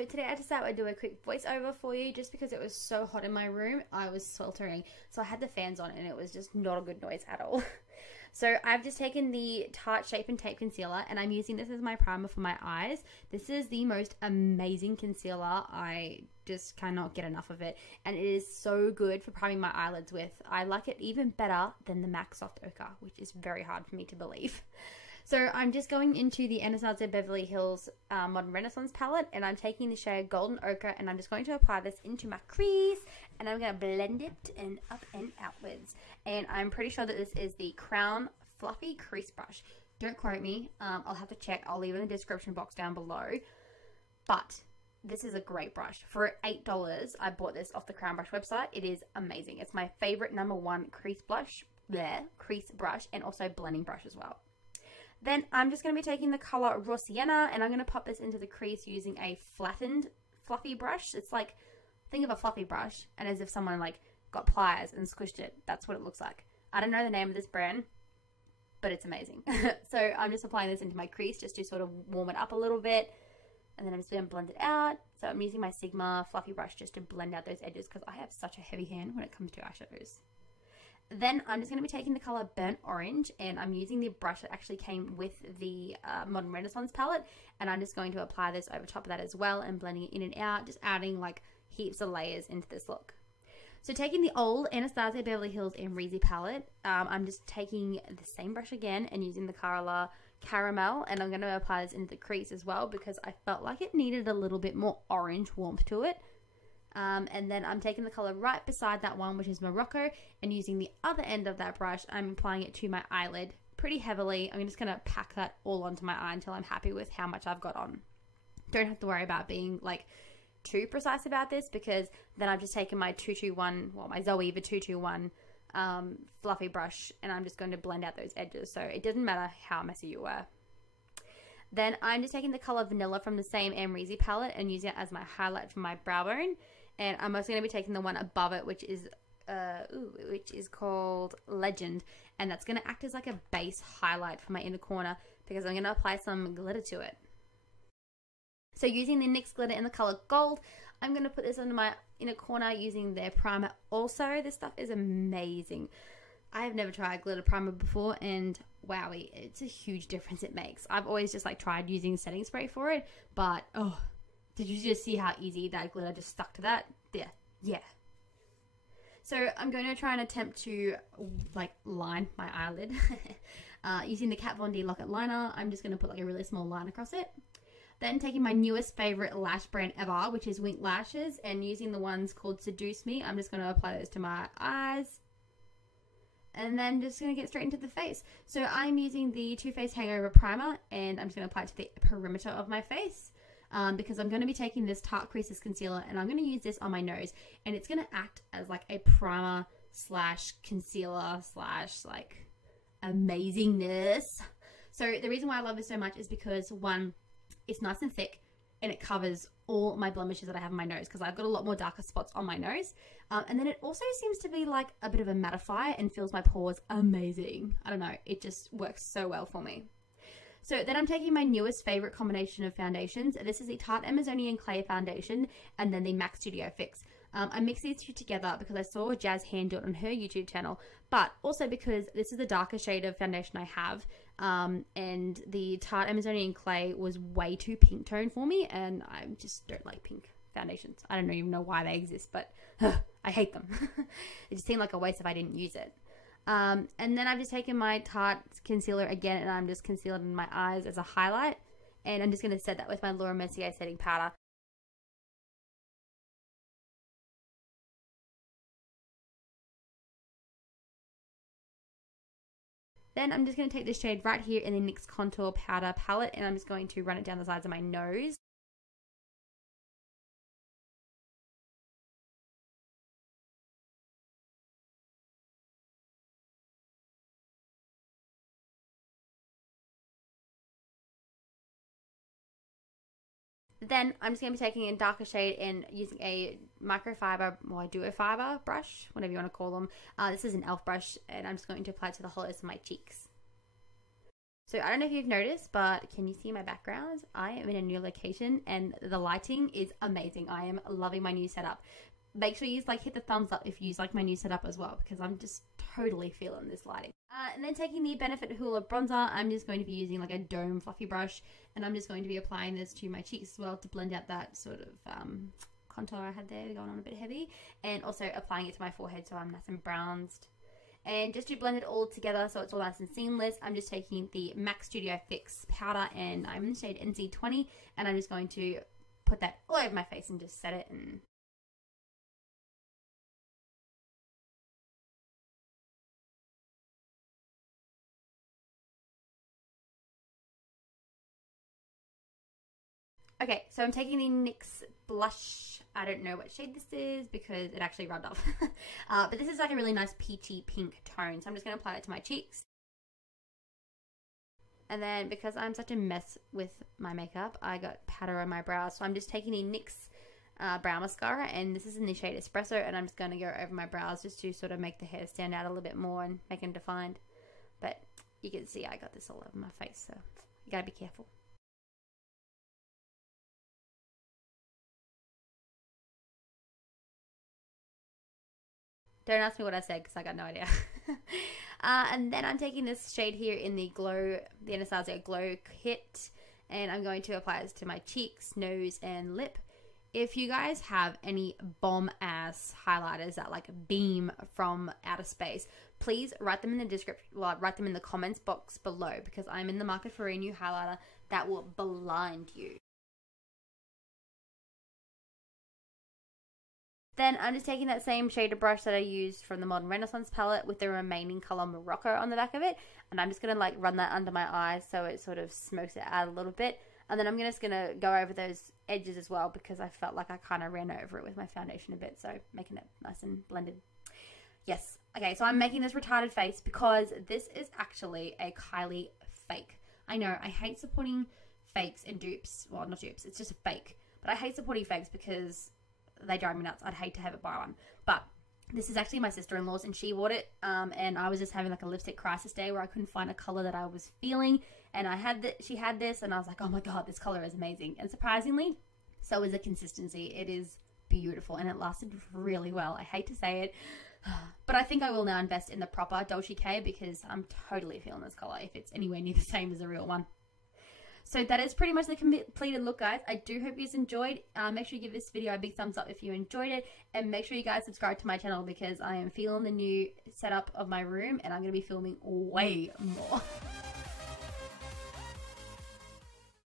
So today I decided I'd do a quick voiceover for you just because it was so hot in my room. I was sweltering. So I had the fans on and it was just not a good noise at all. So I've just taken the Tarte Shape and Tape Concealer and I'm using this as my primer for my eyes. This is the most amazing concealer. I just cannot get enough of it. And it is so good for priming my eyelids with. I like it even better than the MAC Soft Ochre, which is very hard for me to believe. So I'm just going into the Anastasia Beverly Hills Modern Renaissance palette and I'm taking the shade Golden Ochre and I'm just going to apply this into my crease and I'm going to blend it and up and outwards. And I'm pretty sure that this is the Crown Fluffy Crease Brush. Don't quote me. I'll have to check. I'll leave it in the description box down below. But this is a great brush. For $8, I bought this off the Crown Brush website. It is amazing. It's my favorite #1 crease brush and also blending brush as well. Then I'm just going to be taking the color Raw Sienna and I'm going to pop this into the crease using a flattened fluffy brush. It's like, think of a fluffy brush and as if someone like got pliers and squished it. That's what it looks like. I don't know the name of this brand, but it's amazing. So I'm just applying this into my crease just to sort of warm it up a little bit. And then I'm just going to blend it out. So I'm using my Sigma fluffy brush just to blend out those edges because I have such a heavy hand when it comes to eyeshadows. Then I'm just going to be taking the color Burnt Orange and I'm using the brush that actually came with the Modern Renaissance palette and I'm just going to apply this over top of that as well and blending it in and out, just adding like heaps of layers into this look. So taking the old Anastasia Beverly Hills Amrezy palette, I'm just taking the same brush again and using the color Caramel and I'm going to apply this into the crease as well because I felt like it needed a little bit more orange warmth to it. And then I'm taking the color right beside that one, which is Morocco, and using the other end of that brush, I'm applying it to my eyelid pretty heavily. I'm just going to pack that all onto my eye until I'm happy with how much I've got on. Don't have to worry about being like too precise about this because then I've just taken my 221, well, my Zoeva 221 fluffy brush and I'm just going to blend out those edges. So it doesn't matter how messy you were. Then I'm just taking the color Vanilla from the same Amrezy palette and using it as my highlight for my brow bone. And I'm also going to be taking the one above it, which is called Legend. And that's going to act as like a base highlight for my inner corner because I'm going to apply some glitter to it. So using the NYX Glitter in the color Gold, I'm going to put this under my inner corner using their primer also. This stuff is amazing. I have never tried glitter primer before and wowie, it's a huge difference it makes. I've always just like tried using setting spray for it, but oh, did you just see how easy that glitter just stuck to that? Yeah. So I'm going to try and attempt to like line my eyelid using the Kat Von D Lock-It Liner. I'm just going to put like a really small line across it. Then taking my newest favorite lash brand ever, which is Wink Lashes, and using the ones called Seduce Me, I'm just going to apply those to my eyes. And then just going to get straight into the face. So I'm using the Too Faced Hangover Primer and I'm just going to apply it to the perimeter of my face because I'm going to be taking this Tarte Creases Concealer and I'm going to use this on my nose. And it's going to act as like a primer slash concealer slash like amazingness. So the reason why I love this so much is because one, it's nice and thick and it covers all my blemishes that I have on my nose because I've got a lot more darker spots on my nose. And then it also seems to be like a bit of a mattifier and fills my pores amazing. I don't know, it just works so well for me. So then I'm taking my newest favorite combination of foundations. This is the Tarte Amazonian Clay Foundation and then the MAC Studio Fix. I mixed these two together because I saw Jazz Hand do it on her YouTube channel, but also because this is the darker shade of foundation I have, and the Tarte Amazonian Clay was way too pink tone for me, and I just don't like pink foundations. I don't even know why they exist, but I hate them. It just seemed like a waste if I didn't use it. And then I've just taken my Tarte concealer again, and I'm just concealing my eyes as a highlight, and I'm just going to set that with my Laura Mercier setting powder. Then I'm just going to take this shade right here in the NYX Contour Powder Palette and I'm just going to run it down the sides of my nose. Then I'm just going to be taking a darker shade and using a microfiber, or duo fiber brush, whatever you want to call them. This is an e.l.f. brush and I'm just going to apply it to the hollows of my cheeks. So I don't know if you've noticed, but can you see my background? I am in a new location and the lighting is amazing. I am loving my new setup. Make sure you hit the thumbs up if you like my new setup as well, because I'm just totally feeling this lighting. And then taking the Benefit Hoola bronzer, I'm just going to be using like a dome fluffy brush, and I'm just going to be applying this to my cheeks as well to blend out that sort of contour I had there going on a bit heavy, and also applying it to my forehead so I'm nice and bronzed. And just to blend it all together so it's all nice and seamless, I'm just taking the MAC Studio Fix powder, and I'm in the shade NC20, and I'm just going to put that all over my face and just set it. And okay, so I'm taking the NYX Blush. I don't know what shade this is because it actually rubbed off. But this is like a really nice peachy pink tone. So I'm just going to apply it to my cheeks. And then because I'm such a mess with my makeup, I got powder on my brows. So I'm just taking the NYX brow mascara, and this is in the shade Espresso, and I'm just going to go over my brows just to sort of make the hair stand out a little bit more and make them defined. But you can see I got this all over my face, so you gotta be careful. Don't ask me what I said because I got no idea. And then I'm taking this shade here in the Anastasia Glow Kit, and I'm going to apply this to my cheeks, nose, and lip. If you guys have any bomb-ass highlighters that like beam from outer space, please write them in the description, well, write them in the comments box below, because I'm in the market for a new highlighter that will blind you. Then I'm just taking that same shader brush that I used from the Modern Renaissance palette with the remaining color Morocco on the back of it, and I'm just going to like run that under my eyes so it sort of smokes it out a little bit. And then I'm just going to go over those edges as well, because I felt like I kind of ran over it with my foundation a bit, so making it nice and blended. Yes. Okay, so I'm making this retarded face because this is actually a Kylie fake. I know, I hate supporting fakes and dupes. Well, not dupes, it's just a fake. But I hate supporting fakes because they drive me nuts. I'd hate to have it buy one. But this is actually my sister-in-law's, and she bought it, and I was just having like a lipstick crisis day where I couldn't find a color that I was feeling, and she had this, and I was like, oh my god, this color is amazing. And surprisingly, so is the consistency. It is beautiful, and it lasted really well. I hate to say it, but I think I will now invest in the proper Dolce K, because I'm totally feeling this color if it's anywhere near the same as the real one. So that is pretty much the completed look, guys. I do hope you guys enjoyed. Make sure you give this video a big thumbs up if you enjoyed it. And make sure you guys subscribe to my channel, because I am feeling the new setup of my room, and I'm going to be filming way more.